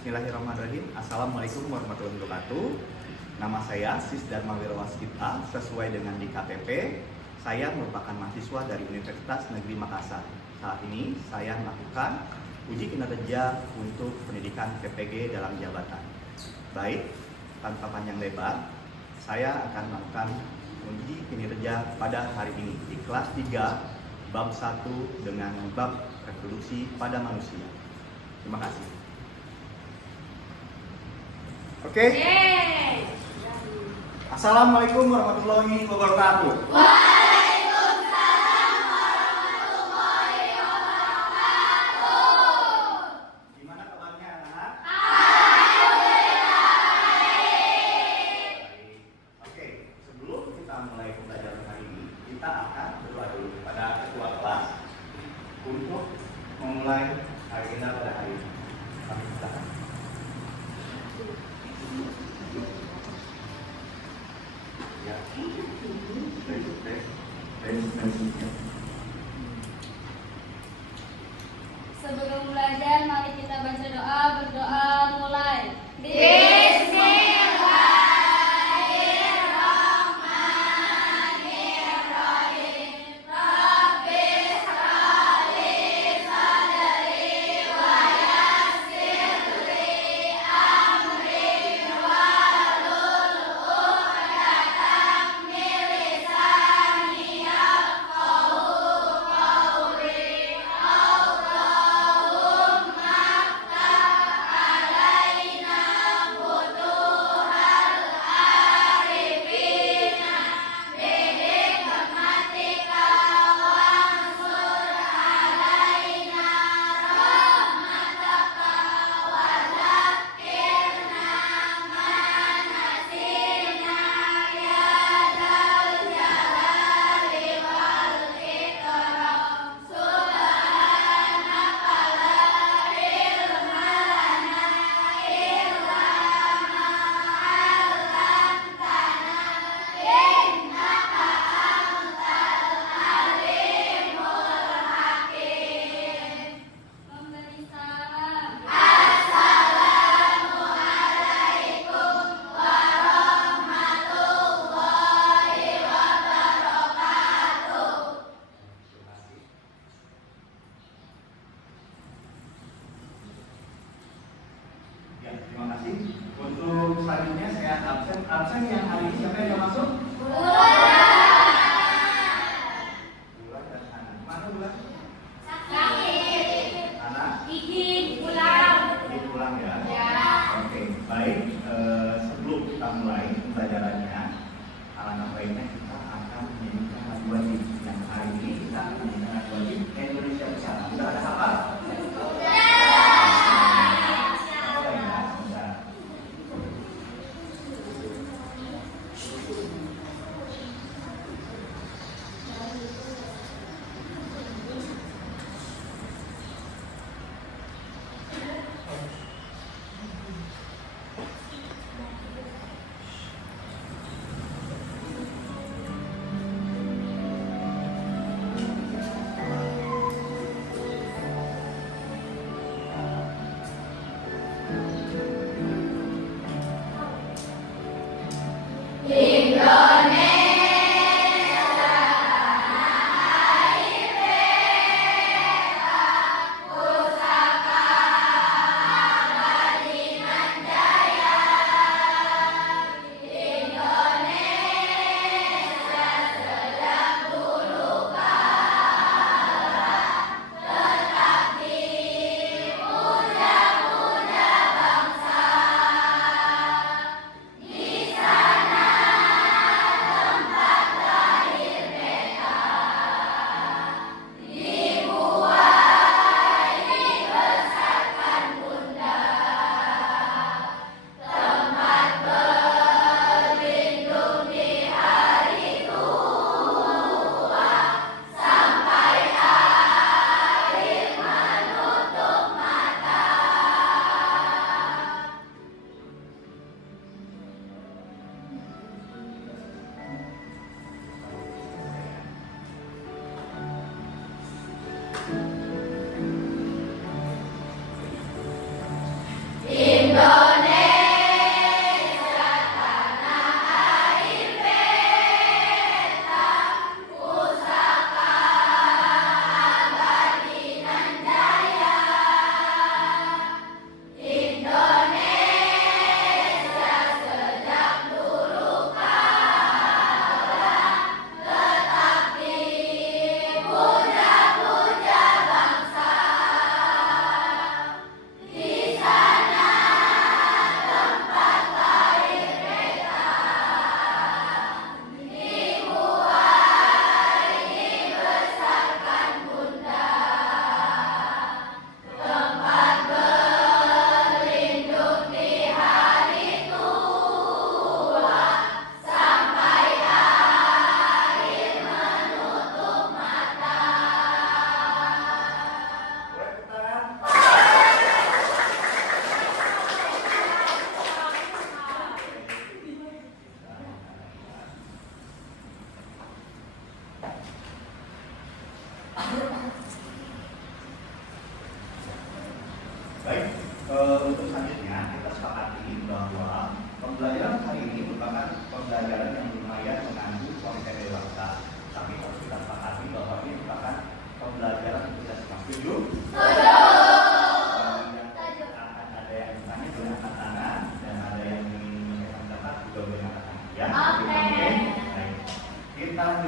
Bismillahirrahmanirrahim. Assalamualaikum warahmatullahi wabarakatuh. Nama saya Sis Dharma Wirawaskita. Sesuai dengan di KTP, saya merupakan mahasiswa dari Universitas Negeri Makassar. Saat ini saya melakukan uji kinerja untuk pendidikan PPG dalam jabatan. Baik, tanpa panjang lebar, saya akan melakukan uji kinerja pada hari ini di kelas 3 bab 1 dengan bab reproduksi pada manusia. Terima kasih. Oke. Assalamualaikum warahmatullahi wabarakatuh. Waalaikumsalam warahmatullahi wabarakatuh. Gimana kabarnya anak? Alhamdulillah baik. Oke, sebelum kita mulai pembelajaran hari ini, kita akan berdoa dulu pada ketua kelas untuk memulai agenda pada hari ini. Kami silakan. Ya. Sebelum belajar, mari kita baca doa. Berdoa mulai. Bismillahirrahmanirrahim. Rabbi shrah li sadri wa yassir li amri wahlul 'uqdatam min lisani yafqahu qawli. Allahumma ftah alaina futuhal arifina bihikmatika wansur alaina rahmataka wa zakkirna ma nasina ya dzal jalali wal ikram. Subhanaka la ilma lana illa ma 'allamtana innaka antal alimul hakim. Memberi salam. Assalamualaikum warahmatullahi wabarakatuh. Ya, terima kasih. Untuk selanjutnya saya absen yang hari ini siapa yang masuk? Bulan dan Ana. Mana Bulan? Sakit. Ana? Izin pulang. Ini pulang ya. Ya. Oke, baik. Sebelum kita mulai pembelajarannya, alangkah baiknya kita akan menyanyikan lagu wajib. Yang hari ini kita akan menyanyikan lagu wajib Indonesia Bersatu. Sudah ada hafal?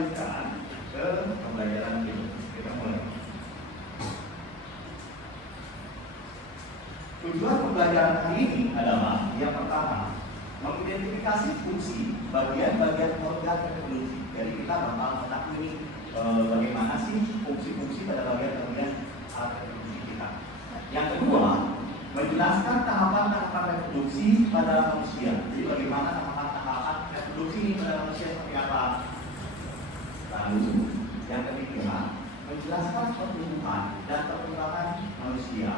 lanjutkan ke pembelajaran ini. Kita mulai. Tujuan pembelajaran hari ini adalah yang pertama, mengidentifikasi fungsi bagian-bagian organ reproduksi. Jadi kita bakal mengetahui bagaimana sih fungsi-fungsi pada bagian-bagian alat reproduksi kita. Yang kedua, menjelaskan tahapan-tahapan reproduksi pada manusia. Jadi bagaimana tahapan-tahapan reproduksi ini pada manusia seperti apa. Lalu yang ketiga, menjelaskan pertumbuhan dan perkembangan manusia.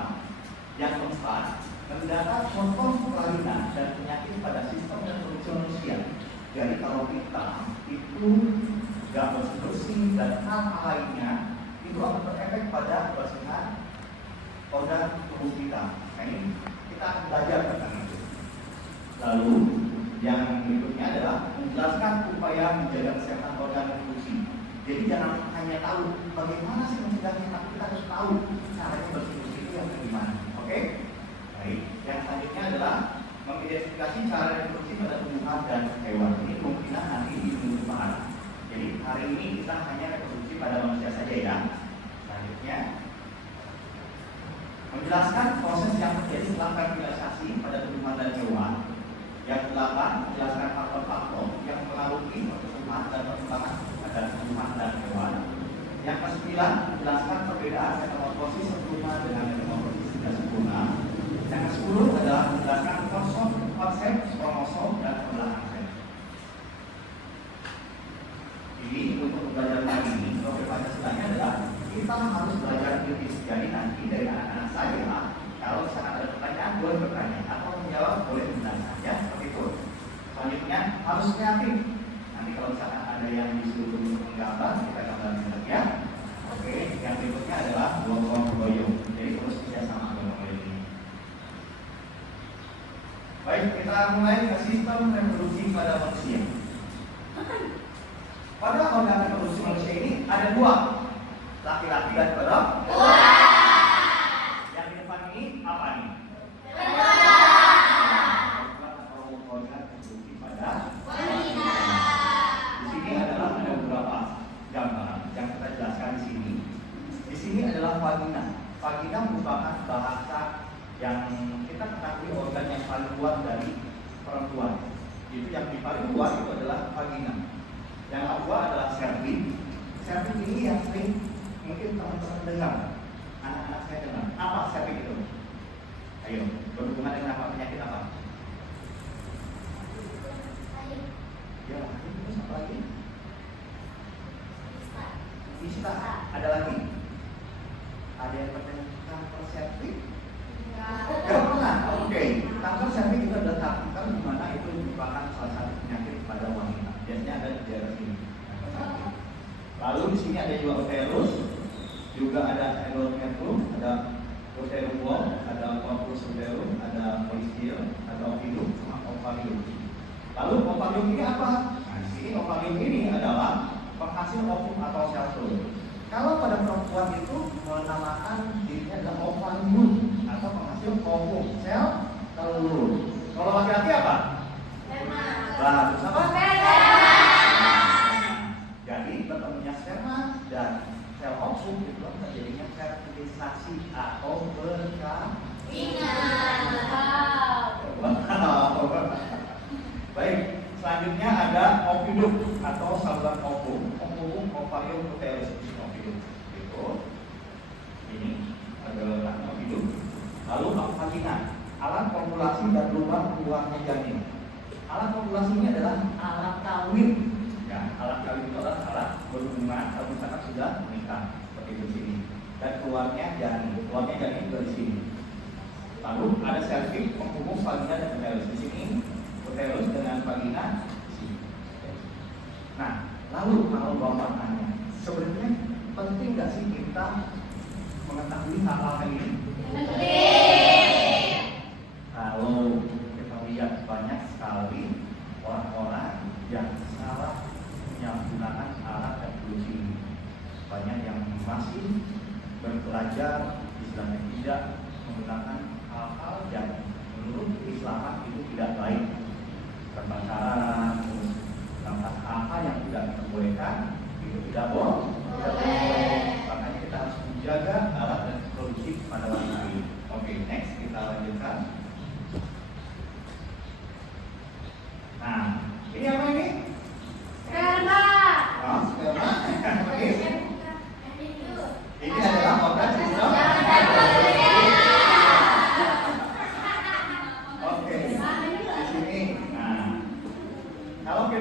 Yang keempat, mendata contoh kelainan dan penyakit pada sistem reproduksi manusia. Jadi kalau kita itu gak bersih dan hal lainnya, itu akan berefek pada kebersihan organ tubuh kita. Nah, ini kita akan belajar tentang itu. Lalu yang berikutnya adalah menjelaskan upaya menjaga kesehatan organ reproduksi. Jadi jangan hanya tahu bagaimana sih mencegahnya, tapi kita harus tahu caranya bersih-bersih itu yang bagaimana. Oke? Baik. Yang selanjutnya adalah mengidentifikasi cara reproduksi pada tumbuhan dan hewan. Ini kemungkinan nanti di minggu depan. Jadi hari ini kita hanya reproduksi pada manusia saja ya. Selanjutnya menjelaskan proses yang terjadi setelah fertilisasi pada tumbuhan dan hewan. Yang kedelapan, menjelaskan faktor-faktor yang mempengaruhi pertumbuhan dan perkembangan pada tumbuhan dan hewan. Yang kesembilan, menjelaskan perbedaan metamorfosis sempurna dengan metamorfosis tidak sempurna. Yang ke-10 adalah menjelaskan konsep kromosom dan pembelahan sel. Jadi untuk pembelajaran kali ini, topik Pancasilanya adalah kita harus belajar kritis. Jadi nanti dari anak-anak saya, kalau misalkan ada pertanyaan, boleh bertanya atau menjawab, boleh benar saja seperti itu. Selanjutnya harus kreatif. Nanti kalau misalkan ada yang disuruh menggambar, kita gambarkan lagi ya. Oke, yang berikutnya adalah gotong royong. Jadi terus kerjasama gotong royong ini. Baik, kita mulai ke sistem reproduksi pada manusia. Pada organ reproduksi manusia ini ada dua, laki-laki dan perempuan. Yang di depan ini apa nih? Organ reproduksi pada wanita. Di sini adalah ada beberapa gambar yang kita jelaskan di sini. Di sini adalah vagina. Vagina merupakan bahasa yang kita ketahui organ yang paling luas dari perempuan. Itu yang paling luas itu adalah vagina. Yang kedua adalah cervix. Cervix ini yang sering mungkin teman-teman dengar, anak-anak saya dengar. Apa cervix itu? Ayo, berhubungan dengan apa, penyakit apa? Ya, terus apa lagi? Bisa. Ada lagi? Ada yang bertanya kanker cervix? Gak pernah. Oke. Kanker cervix itu adalah kanker di mana itu merupakan salah satu penyakit pada wanita. Biasanya ada di daerah sini. Lalu di sini ada juga uterus, juga ada endometrium, ada uterus wall, ada corpus uterum, ada oischium, ada ovarium, sama ovarium. Lalu ovarium ini apa? Nah, di sini ovarium ini adalah penghasil ovum atau sel telur. Kalau pada perempuan itu menamakan dirinya adalah ovarium atau penghasil ovum, sel telur. Kalau laki-laki apa? Sperma. Nah, terus apa? Jadi bertemunya sperma dan sel ovum itu terjadinya fertilisasi atau perkawinan. Wow. Baik, selanjutnya ada ovidum atau saluran ovum, ovarium uterus, ovidum. Itu ini adalah ovidum. Lalu vagina, alat kopulasi dan lubang keluarnya janin. Alat kopulasi ini adalah alat kawin. Ya, alat kawin itu adalah alat berhubungan kalau misalkan sudah menikah seperti itu sini. Dan keluarnya janin itu di sini. Lalu ada cervix, penghubung vagina dan uterus di sini. Uterus dengan vagina di sini. Nah, lalu kalau Bapak tanya, sebenarnya penting nggak sih kita mengetahui hal-hal ini? Penting. Kalau kita lihat banyak sekali orang-orang yang salah menggunakan alat reproduksi ini. Banyak yang masih belajar, istilahnya tidak menggunakan hal-hal yang menurut keislaman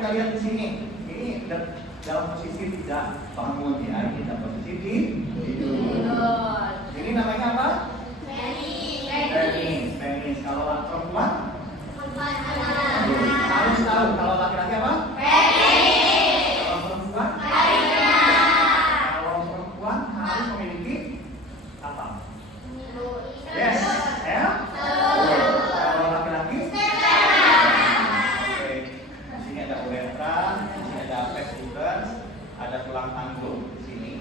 kita lihat di sini. Ini dalam posisi tidak bangun ya. Ini dalam posisi tidur. Ini namanya apa? Penis. Kalau perempuan harus tahu. Kalau laki-laki apa? Kalau perempuan? Kalau perempuan harus memiliki apa? Yes. Ya? Kalau laki-laki? Oke. Di sini ada uretra, di sini ada vesicles, ada tulang tanduk di sini.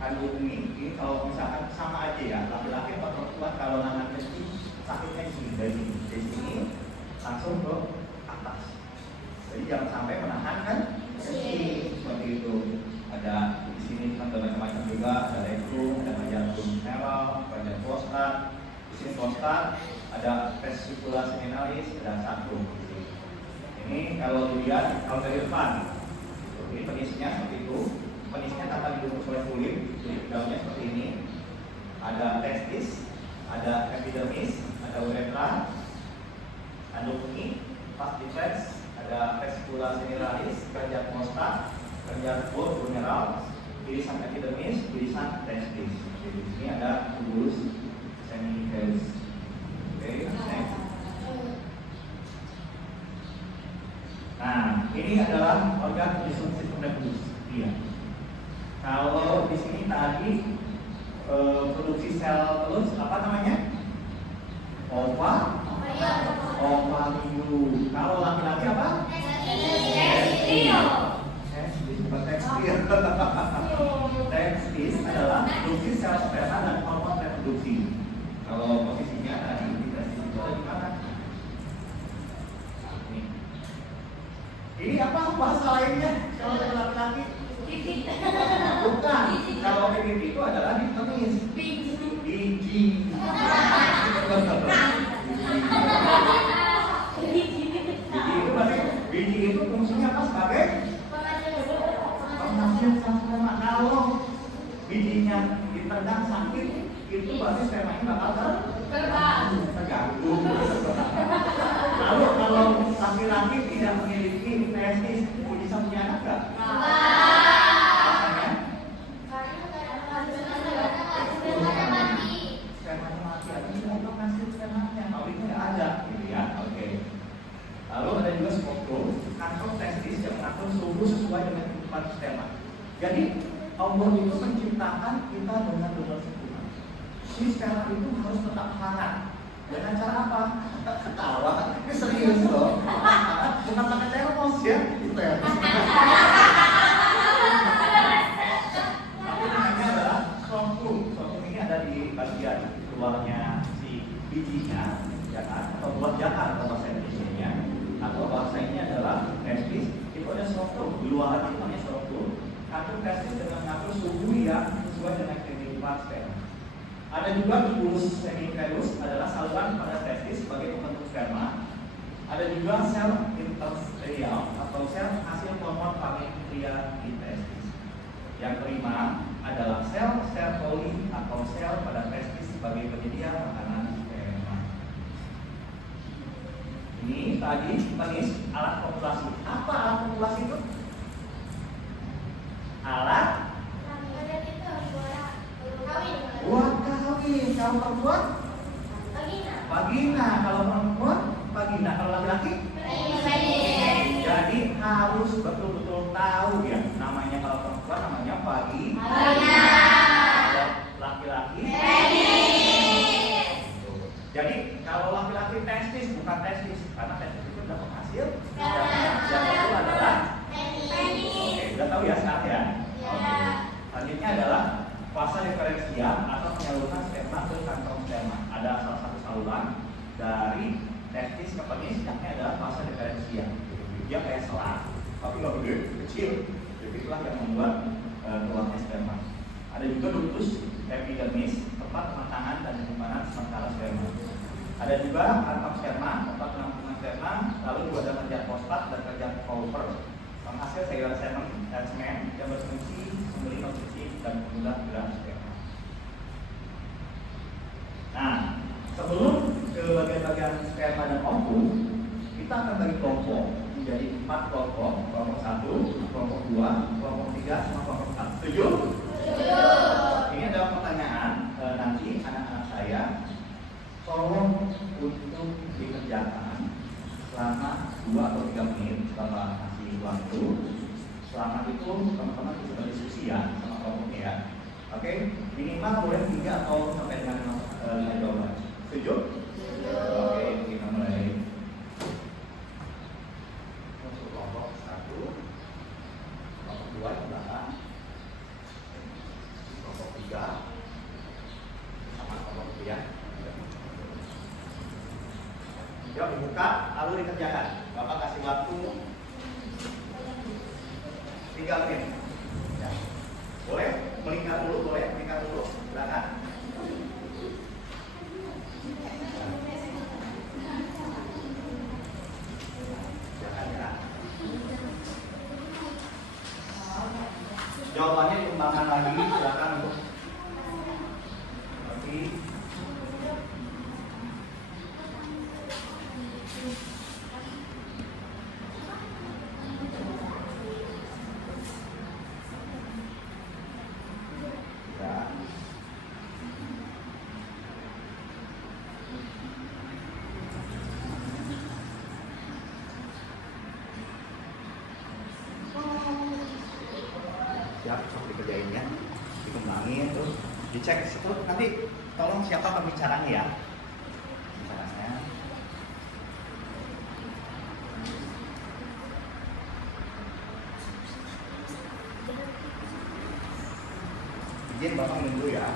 Tanduk ini kalau misalkan sama aja ya, laki-laki atau perempuan kalau nahan kecil sakitnya di sini dari sini langsung ke atas. Jadi jangan sampai menahan kan kecil seperti itu. Ada di sini kan macam-macam juga, ada rektum, ada jantung merah, ada prostat. Di sini prostat, ada vesicula seminalis, ada satu. Ini kalau dilihat kalau dari depan, ini penisnya seperti itu. Penisnya tanpa didukung oleh kulit, jadi daunnya seperti ini. Ada testis, ada epidermis, ada uretra, tanduk ini, vas deferens, ada vesicula seminalis, kelenjar prostat, kelenjar glomerular, irisan epidermis, irisan testis. Jadi di sini ada tubulus seminiferus. Oke, next. Nah, ini adalah organ penyusun sistem reproduksi. Iya. Kalau di sini tadi produksi sel telur apa namanya? Ovarium. Kalau laki-laki apa? Testis adalah produksi sel sperma dan hormon reproduksi. Kalau posisinya tadi di testis itu ada di mana? Ini apa bahasa lainnya? Kalau dari laki-laki? Bukan. Kalau pipit itu adalah di penis. Biji. Biji itu berarti biji itu fungsinya apa sebagai penghasil sperma. Kalau bijinya ditendang sakit, itu berarti spermanya bakal terganggu. Lalu kalau laki-laki tidak memiliki testis, bisa punya anak nggak? Lalu ada juga skopum, kantong testis yang mengatur suhu sesuai dengan kehidupan sperma. Jadi Allah itu menciptakan kita dengan donor sempurna. Si sperma itu harus tetap hangat. Dengan cara apa? Ketawa. Ini serius loh. Bukan pakai termos ya, gitu ya. Tapi namanya adalah skopum. Skopum ini ada di bagian luarnya si bijinya, ya kan? Atau buah jahat atau bahasa Indonesia-nya. Atau bahasa ini adalah testis, itu ada skopum. Di luar itu namanya skopum. Kantung testis dengan mengatur suhu yang sesuai dengan kehidupan sperma. Ada juga tubulus seminiferus adalah saluran pada testis sebagai pembentuk sperma. Ada juga sel interstitial atau sel hasil hormon pamikria di testis. Yang kelima adalah sel Sertoli atau sel pada testis sebagai penyedia makanan sperma. Ini tadi penis alat kopulasi. Apa alat kopulasi itu? Alat buat kawin. Kalau perempuan vagina. Kalau perempuan vagina. Kalau laki-laki jadi harus betul-betul tahu ya, namanya kalau perempuan namanya vagina, kalau laki-laki jadi kalau laki-laki testis bukan testis, karena testis itu adalah penghasil, yang itu adalah oke, udah tahu ya sekarang ya. Oke. Selanjutnya adalah fase diferensial atau penyaluran sperma ke kantong sperma. Ada salah satu saluran dari testis ke penis, yakni adalah fase diferensial. Dia kayak selang, tapi nggak gede, kecil. Jadi itulah yang membuat keluarnya sperma. Ada juga ductus epidermis, tempat pematangan dan penyimpanan sementara sperma. Ada juga kantong sperma, tempat penampungan sperma. Lalu juga ada kelenjar prostat dan kelenjar Cowper, penghasil cairan semen dan semen yang berfungsi memberi nutrisi dan mengguna gerak sperma. Nah, sebelum ke bagian-bagian sperma dan ovum, kita akan bagi kelompok. menjadi 4 kelompok, kelompok 1, kelompok 2, kelompok 3, sama kelompok 4. Setuju? Ini adalah pertanyaan nanti anak-anak saya tolong untuk dikerjakan selama 2 atau 3 menit setelah kasih waktu. Selama itu teman-teman bisa berdiskusi ya sama kelompoknya ya. Oke, minimal boleh 3 atau sampai dengan 5 jawaban. Setuju? Oke, kita mulai. Untuk kelompok 1, kelompok 2 di belakang, kelompok 3, sama kelompok 3 ya. Yuk dibuka, lalu dikerjakan. Bapak kasih waktu 3 menit. Ya. Boleh melingkar dulu, silakan. Jangan ya. Jawabannya dikembangkan lagi, silakan untuk lagi. Siap, sok dikerjain ya, dikembangin terus dicek terus nanti tolong siapa pembicaranya ya, pembicaranya. Izin Bapak minum dulu ya.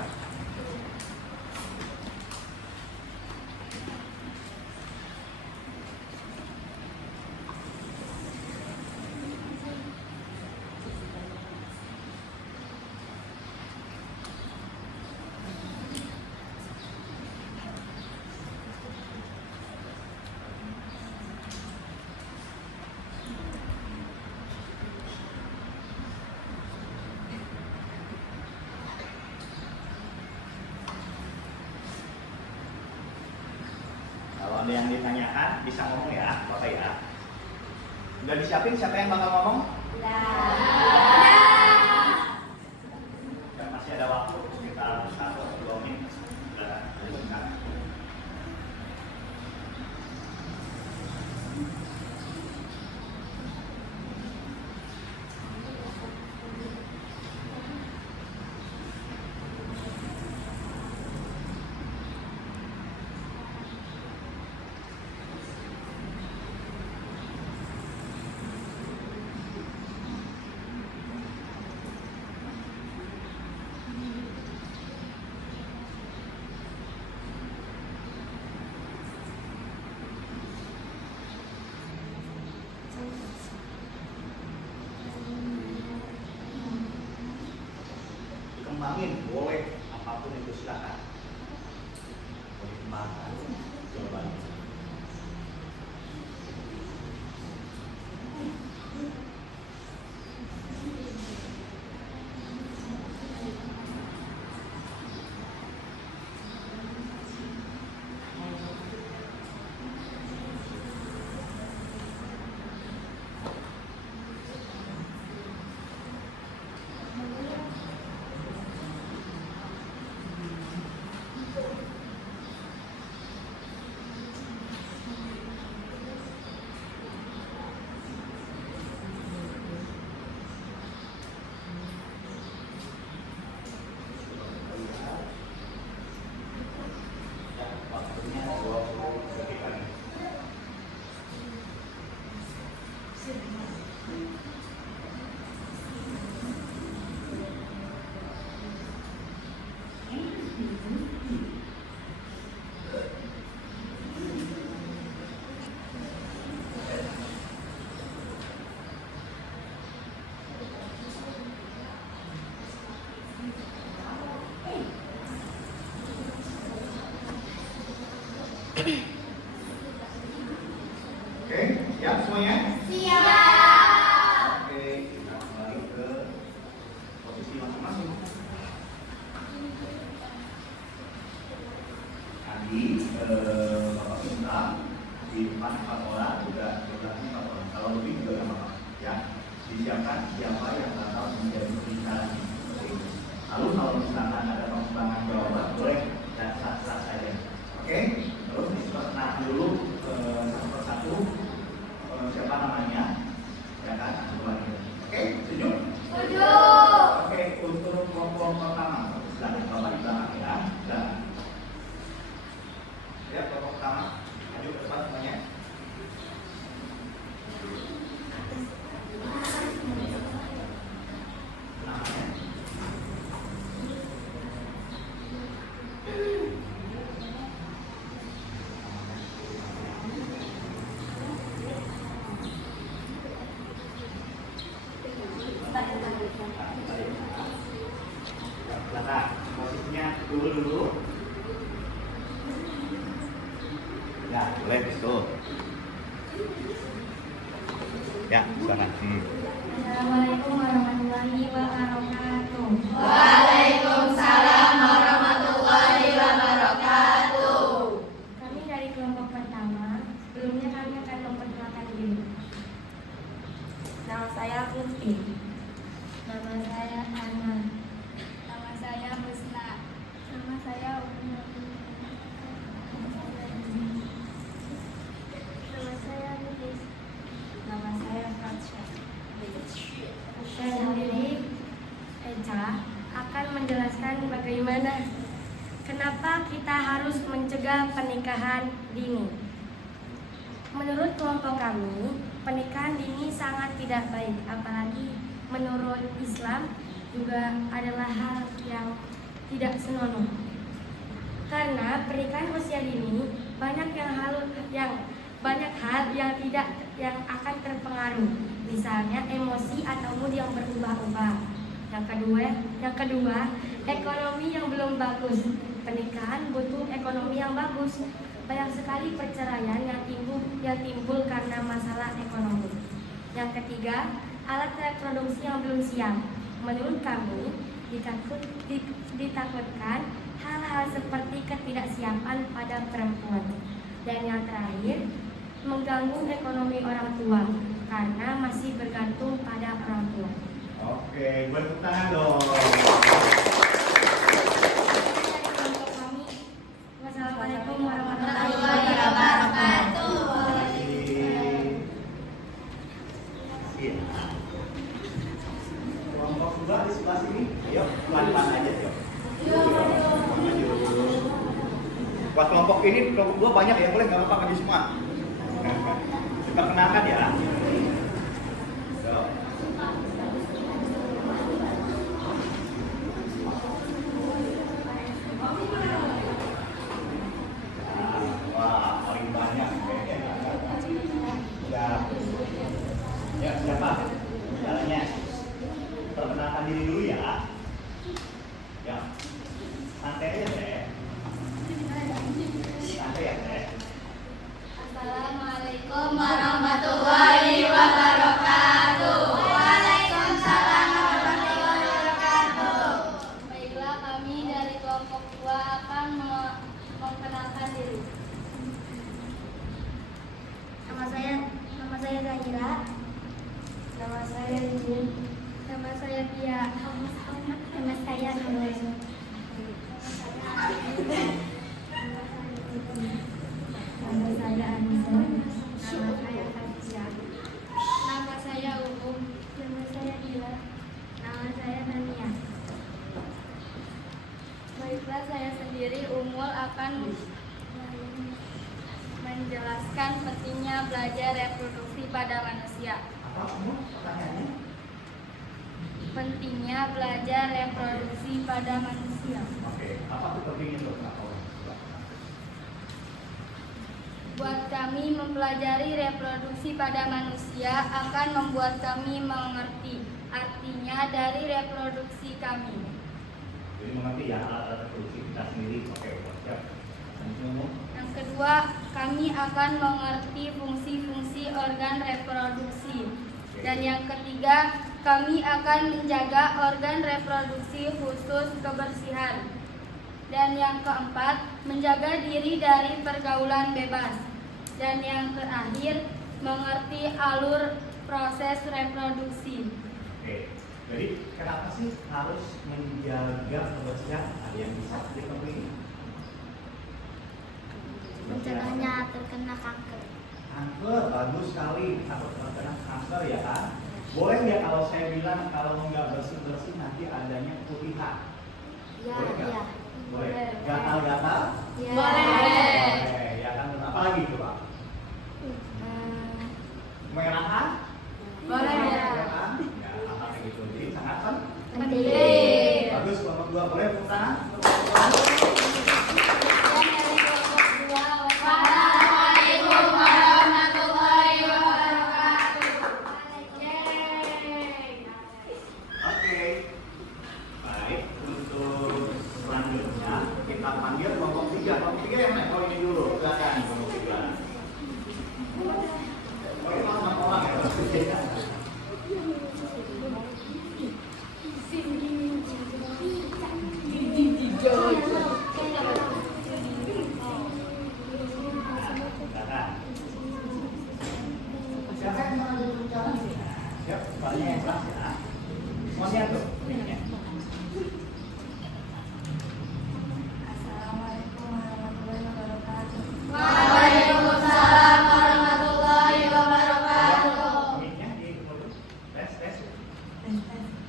Kalau ada yang ditanyakan bisa ngomong ya, Bapak ya. Udah disiapin siapa yang bakal ngomong? Dan masih ada waktu sekitar 1 atau 2 menit. Kembangin, boleh apapun itu silakan. Boleh kembangkan jawabannya. Oke, siap semuanya? Siap. Oke, kita kembali ke posisi masing-masing. Tadi Bapak minta di di depan 4 orang, juga di belakang 4 orang. Kalau lebih juga nggak apa-apa. Ya, disiapkan siapa yang bakal menjadi pembicara ini. Lalu kalau misalkan ada pengembangan jawaban, boleh dan sah-sah saja. Oke, terus diperkenalkan dulu satu persatu siapa namanya, ya kan? Oke, setuju? Setuju. Oke, untuk kelompok pertama, silakan bapak di belakang ya. Silakan. Ya, kelompok pertama, maju ke depan semuanya. Namanya. Belakang, posisinya dulu. Ya, boleh itu. Ya, silakan. Assalamualaikum warahmatullahi wabarakatuh. Waalaikumsalam warahmatullahi wabarakatuh. Kami dari kelompok pertama. Sebelumnya kami akan memperkenalkan diri. Nama saya Lutfi. Nama saya Ana. Nama saya Husna. Nama saya Umar. Nama saya Nidis. Nama saya Fatsha. Saya sendiri Eja akan menjelaskan bagaimana kenapa kita harus mencegah pernikahan dini. Menurut kelompok kami, pernikahan dini sangat tidak baik, apalagi menurut Islam juga adalah hal yang tidak senonoh. Karena pernikahan usia dini banyak hal yang akan terpengaruh, misalnya emosi atau mood yang berubah-ubah. Yang kedua, ekonomi yang belum bagus. Pernikahan butuh ekonomi yang bagus. Banyak sekali perceraian yang timbul karena masalah ekonomi. Yang ketiga, alat reproduksi yang belum siap. Menurut kami, ditakutkan hal-hal seperti ketidaksiapan pada perempuan. Dan yang terakhir, mengganggu ekonomi orang tua karena masih bergantung pada orang tua. Oke, buat tepuk tangan dong. Wassalamualaikum warahmatullahi Warahmatullahi wabarakatuh. Iya. Kelompok sebelah di sebelah sini. Ayo, pelan-pelan aja, yuk. Maju. Buat kelompok ini, kelompok 2 banyak ya, boleh nggak apa-apa maju semua. Diperkenalkan ya. Yuk. Wah, paling banyak. Ya, siapa? Caranya. Perkenalkan diri dulu ya. Ya. Santai aja, Teh. Santai ya, Teh. Assalamualaikum warahmatullahi wabarakatuh. Waalaikumsalam warahmatullahi wabarakatuh. Baiklah, kami dari kelompok 2 akan memperkenalkan diri. Nama saya Zahira. Nama saya Yudin. Nama saya Pia. Nama saya Nurul. Nama saya Anissa. Nama saya Fatia. Nama saya Umum. Nama saya Dila. Nama saya Tania. Baiklah, saya sendiri Umul akan menjelaskan pentingnya belajar reproduksi pada manusia. Apa kamu pertanyaannya? Pentingnya belajar reproduksi pada manusia. Oke, apa tuh pentingnya tuh? Kenapa orang? Buat kami mempelajari reproduksi pada manusia akan membuat kami mengerti artinya dari reproduksi kami. Jadi mengerti ya alat reproduksi kita sendiri. Oke, siap. Yang kedua, kami akan mengerti fungsi-fungsi organ reproduksi. Dan yang ketiga, kami akan menjaga organ reproduksi khusus kebersihan. Dan yang keempat, menjaga diri dari pergaulan bebas. Dan yang terakhir, mengerti alur proses reproduksi. Oke, jadi kenapa sih harus menjaga kebersihan? Ada yang bisa ditemuin? Mencegahnya terkena kanker. Kanker, bagus sekali. Takut terkena kanker ya kan? Boleh ya kalau saya bilang kalau nggak bersih-bersih nanti adanya keputihan? Ya, Boleh nggak? ya. Boleh. Boleh. Gatal-gatal? Ya. Boleh. Boleh. Ya kan? Apa lagi coba? Merahan? Boleh. Merahan? Ya, apa kayak gitu. Jadi sangat Penting. bagus. Kelompok 2 boleh tepuk tangan? Assalamualaikum warahmatullahi wabarakatuh. Oke. Baik, untuk selanjutnya kita panggil kelompok 3. Kelompok 3 yang naik kalau ini dulu. Silakan kelompok 3. Oh, ini langsung orang ya, kelompok 3. Silakan. Siapa yang mau bicara? Siap, soalnya yang kelas ya. Semuanya tuh. Mic-nya. Assalamualaikum warahmatullahi wabarakatuh. Waalaikumsalam warahmatullahi wabarakatuh. Mic-nya di mulut. Tes, tes.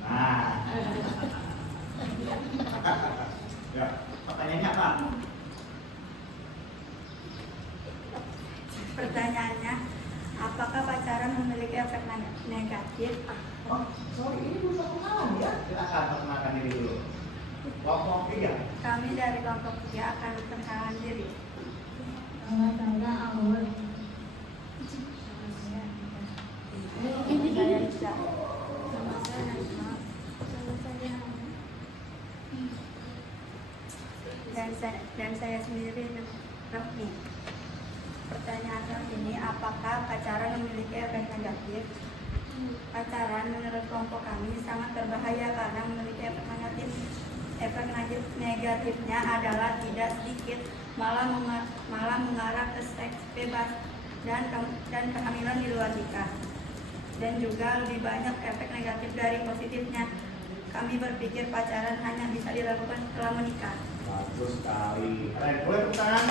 Nah. Ya, pertanyaannya apa? Pertanyaannya, apakah pacaran memiliki efek negatif? Oh, sorry, ini belum perkenalan ya. Silakan perkenalkan diri dulu. Kelompok 3. Kami dari kelompok 3 akan memperkenalkan diri. Nama saya Aul. Saya Isya. Nama saya Najma. Dan saya sendiri Rafni. Pertanyaan ini, apakah pacaran memiliki efek negatif? Pacaran menurut kelompok kami sangat berbahaya karena memiliki efek negatif. Efek negatifnya adalah tidak sedikit malah mengarah ke seks bebas dan kehamilan di luar nikah. Dan juga lebih banyak efek negatif dari positifnya. Kami berpikir pacaran hanya bisa dilakukan setelah menikah. Bagus sekali. Keren. Boleh tepuk tangan?